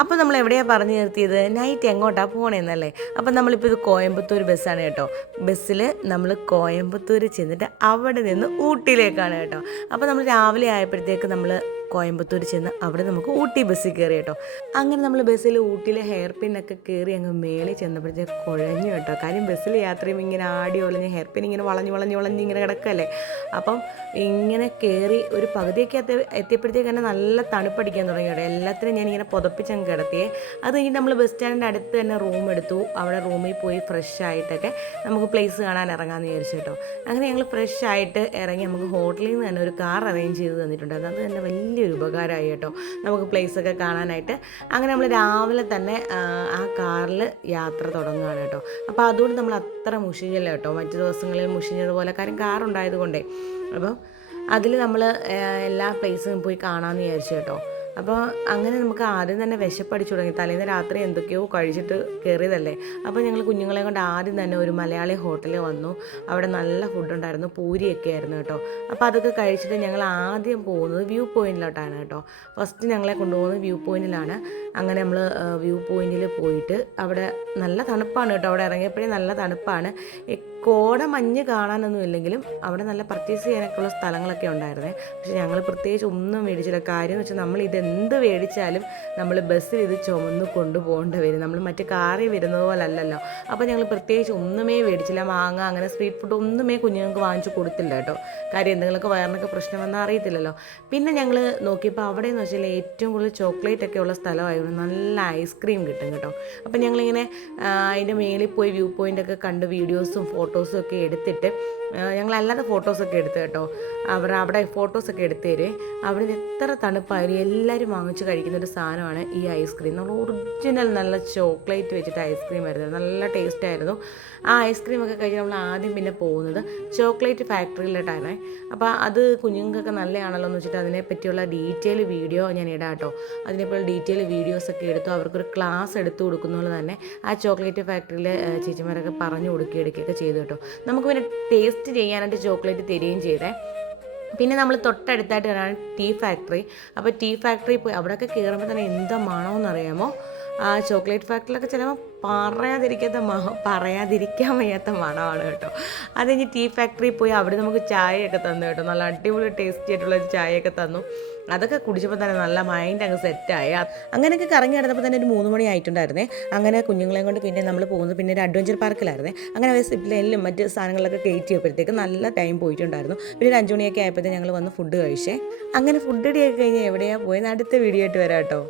അപ്പോൾ നമ്മൾ എവിടെയാണ് പറഞ്ഞു നിർത്തിയത്? നൈറ്റ് എങ്ങോട്ടാണ് പോകണമെന്നല്ലേ. അപ്പോൾ നമ്മളിപ്പോൾ ഇത് കോയമ്പത്തൂർ ബസ്സാണ് കേട്ടോ. ബസ്സിൽ നമ്മൾ കോയമ്പത്തൂർ ചെന്നിട്ട് അവിടെ നിന്ന് ഊട്ടിയിലേക്കാണ് കേട്ടോ. അപ്പോൾ നമ്മൾ രാവിലെ ആയപ്പോഴത്തേക്ക് നമ്മൾ കോയമ്പത്തൂർ ചെന്ന് അവിടെ നമുക്ക് ഊട്ടി ബസ്സിൽ കയറി കേട്ടോ. അങ്ങനെ നമ്മൾ ബസ്സിൽ ഊട്ടിയിലെ ഹെയർ പിന്നൊക്കെ കയറി അങ്ങ് മേളിൽ ചെന്നപ്പോഴത്തേക്ക് കുഴഞ്ഞു കേട്ടോ. കാര്യം ബസ്സിൽ യാത്ര ചെയ്യുമ്പോൾ ഇങ്ങനെ ആടി ഒളിഞ്ഞ് ഹെയർ പിൻ ഇങ്ങനെ വളഞ്ഞ് ഇങ്ങനെ കിടക്കല്ലേ. അപ്പം ഇങ്ങനെ കയറി ഒരു പകുതിയൊക്കെ എത്തിയപ്പോഴത്തേക്ക് തന്നെ നല്ല തണുപ്പടിക്കാൻ തുടങ്ങി കേട്ടോ. എല്ലാത്തിനും ഞാനിങ്ങനെ പുതപ്പിച്ചങ്ങ് കിടത്തിയേ. അത് കഴിഞ്ഞ് നമ്മൾ ബസ് സ്റ്റാൻഡിൻ്റെ അടുത്ത് തന്നെ റൂം എടുത്തു. അവിടെ റൂമിൽ പോയി ഫ്രഷ് ആയിട്ടൊക്കെ നമുക്ക് പ്ലേസ് കാണാൻ ഇറങ്ങാമെന്ന് വിചാരിച്ചു കേട്ടോ. അങ്ങനെ ഞങ്ങൾ ഫ്രഷ് ആയിട്ട് ഇറങ്ങി നമുക്ക് ഹോട്ടലിൽ നിന്ന് തന്നെ ഒരു കാർ അറേഞ്ച് ചെയ്ത് തന്നിട്ടുണ്ട്. അത് തന്നെ വലിയൊരു ഉപകാരമായി കേട്ടോ നമുക്ക് പ്ലേസൊക്കെ കാണാനായിട്ട്. അങ്ങനെ നമ്മൾ രാവിലെ തന്നെ ആ കാറിൽ യാത്ര തുടങ്ങുകയാണ് കേട്ടോ. അപ്പോൾ അതുകൊണ്ട് നമ്മൾ അത്ര മുഷിഞ്ഞില്ല കേട്ടോ, മറ്റു ദിവസങ്ങളിൽ മുഷിഞ്ഞതുപോലെ. കാര്യം കാറുണ്ടായത് കൊണ്ടേ. അപ്പോൾ അതിൽ നമ്മൾ എല്ലാ പ്ലേസും പോയി കാണാമെന്ന് വിചാരിച്ചു കേട്ടോ. അപ്പോൾ അങ്ങനെ നമുക്ക് ആദ്യം തന്നെ വിശപ്പടിച്ചു തുടങ്ങി. തലേന്ന് രാത്രി എന്തൊക്കെയോ കഴിച്ചിട്ട് കയറിയതല്ലേ. അപ്പോൾ ഞങ്ങൾ കുഞ്ഞുങ്ങളെ കൊണ്ട് ആദ്യം തന്നെ ഒരു മലയാളി ഹോട്ടലിൽ വന്നു. അവിടെ നല്ല ഫുഡുണ്ടായിരുന്നു, പൂരിയൊക്കെ ആയിരുന്നു കേട്ടോ. അപ്പോൾ അതൊക്കെ കഴിച്ചിട്ട് ഞങ്ങൾ ആദ്യം പോകുന്നത് വ്യൂ പോയിൻറ്റിലോട്ടാണ് കേട്ടോ. ഫസ്റ്റ് ഞങ്ങളെ കൊണ്ടുപോകുന്നത് വ്യൂ പോയിൻറ്റിലാണ്. അങ്ങനെ നമ്മൾ വ്യൂ പോയിൻറ്റിൽ പോയിട്ട് അവിടെ നല്ല തണുപ്പാണ് കേട്ടോ. അവിടെ ഇറങ്ങിയപ്പോഴേ നല്ല തണുപ്പാണ്. കോട മഞ്ഞ് കാണാനൊന്നും ഇല്ലെങ്കിലും അവിടെ നല്ല പർച്ചേസ് ചെയ്യാനൊക്കെയുള്ള സ്ഥലങ്ങളൊക്കെ ഉണ്ടായിരുന്നേ. പക്ഷെ ഞങ്ങൾ പ്രത്യേകിച്ച് ഒന്നും മേടിച്ചില്ല. കാര്യം എന്ന് വെച്ചാൽ നമ്മൾ ഇതെന്ത് മേടിച്ചാലും നമ്മൾ ബസ്സിൽ ഇത് ചുമന്ന് കൊണ്ടുപോകേണ്ടി വരും. നമ്മൾ മറ്റു കാറിൽ വരുന്നത് പോലെ അല്ലല്ലോ. അപ്പോൾ ഞങ്ങൾ പ്രത്യേകിച്ച് ഒന്നുമേ മേടിച്ചില്ല. മാങ്ങ അങ്ങനെ സ്ട്രീറ്റ് ഫുഡ് ഒന്നുമേ കുഞ്ഞുങ്ങൾക്ക് വാങ്ങിച്ചു കൊടുത്തില്ല കേട്ടോ. കാര്യം എന്തെങ്കിലുമൊക്കെ വയറിനൊക്കെ പ്രശ്നം വന്നാൽ അറിയത്തില്ലല്ലോ. പിന്നെ ഞങ്ങൾ നോക്കിയപ്പോൾ അവിടെ എന്ന് വെച്ചാൽ ഏറ്റവും കൂടുതൽ ചോക്ലേറ്റ് ഒക്കെ ഉള്ള സ്ഥലമായിരുന്നു. നല്ല ഐസ്ക്രീം കിട്ടും കേട്ടോ. അപ്പോൾ ഞങ്ങളിങ്ങനെ അതിൻ്റെ മേളിൽ പോയി വ്യൂ പോയിൻ്റൊക്കെ കണ്ട് വീഡിയോസും ഫോട്ടോസും ഒക്കെ എടുത്തിട്ട് ഞങ്ങളല്ലാതെ ഫോട്ടോസൊക്കെ എടുത്ത് കേട്ടോ. അവിടെ ഫോട്ടോസൊക്കെ എടുത്ത് തരുവേ. അവിടെ നിന്ന് എത്ര തണുപ്പായാലും എല്ലാവരും വാങ്ങിച്ച് കഴിക്കുന്നൊരു സാധനമാണ് ഈ ഐസ്ക്രീം. നമ്മൾ ഒറിജിനൽ നല്ല ചോക്ലേറ്റ് വെച്ചിട്ട് ഐസ്ക്രീം ആയിരുന്നു, നല്ല ടേസ്റ്റ് ആയിരുന്നു. ആ ഐസ്ക്രീമൊക്കെ കഴിച്ച് നമ്മൾ ആദ്യം പിന്നെ പോകുന്നത് ചോക്ലേറ്റ് ഫാക്ടറിയിലോട്ടാണ്. അപ്പോൾ അത് കുഞ്ഞുങ്ങൾക്കൊക്കെ നല്ലതാണല്ലോ എന്ന് വെച്ചിട്ട് അതിനെപ്പറ്റിയുള്ള ഡീറ്റെയിൽ വീഡിയോ ഞാൻ ഇടാം കേട്ടോ. അതിനെപ്പോൾ ഡീറ്റെയിൽ വീഡിയോസൊക്കെ എടുത്തു അവർക്കൊരു ക്ലാസ് എടുത്തു കൊടുക്കുന്നത് തന്നെ ആ ചോക്ലേറ്റ് ഫാക്ടറിയിലെ ചേച്ചിമാരൊക്കെ പറഞ്ഞു എടുക്കുകയൊക്കെ ചെയ്തു കേട്ടോ. നമുക്ക് പിന്നെ ടേസ്റ്റ് ചെയ്യാനായിട്ട് ചോക്ലേറ്റ് തരികയും ചെയ്തേ. പിന്നെ നമ്മൾ തൊട്ടടുത്തായിട്ട് കാണാൻ ടീ ഫാക്ടറി. അപ്പോൾ ടീ ഫാക്ടറി പോയി അവിടെയൊക്കെ കയറുമ്പോൾ തന്നെ എന്താ മണമെന്നറിയാമോ? ആ ചോക്ലേറ്റ് ഫാക്ടറിയിലൊക്കെ ചിലപ്പോൾ പറയാതിരിക്കാൻ വയ്യാത്ത മണമാണ് കേട്ടോ. അത് കഴിഞ്ഞ് ടീ ഫാക്ടറിയിൽ പോയി അവിടെ നമുക്ക് ചായയൊക്കെ തന്നു കേട്ടോ. നല്ല അടിപൊളി ടേസ്റ്റി ആയിട്ടുള്ള ചായയൊക്കെ തന്നു. അതൊക്കെ കുടിച്ചപ്പോൾ തന്നെ നല്ല മൈൻഡ് അങ്ങ് സെറ്റായി. അങ്ങനെയൊക്കെ കറങ്ങി നടന്നപ്പോൾ തന്നെ ഒരു 3 മണി ആയിട്ടുണ്ടായിരുന്നേ. അങ്ങനെ കുഞ്ഞുങ്ങളെയും കൊണ്ട് പിന്നെ നമ്മൾ പോകുന്നത് പിന്നെ ഒരു അഡ്വഞ്ചർ പാർക്കിലായിരുന്നേ. അങ്ങനെ സിപ്ലൈനിലും മറ്റ് സാധനങ്ങളൊക്കെ കയറ്റിയപ്പോഴത്തേക്ക് നല്ല ടൈം പോയിട്ടുണ്ടായിരുന്നു. പിന്നെ ഒരു 5 മണിയൊക്കെ ആയപ്പോഴത്തേക്ക് ഞങ്ങൾ വന്ന് ഫുഡ് കഴിച്ചേ. അങ്ങനെ ഫുഡ് അടിയൊക്കെ കഴിഞ്ഞ് എവിടെയാണ് പോയത് അടുത്ത വീഡിയോ ആയിട്ട് വരാം കേട്ടോ.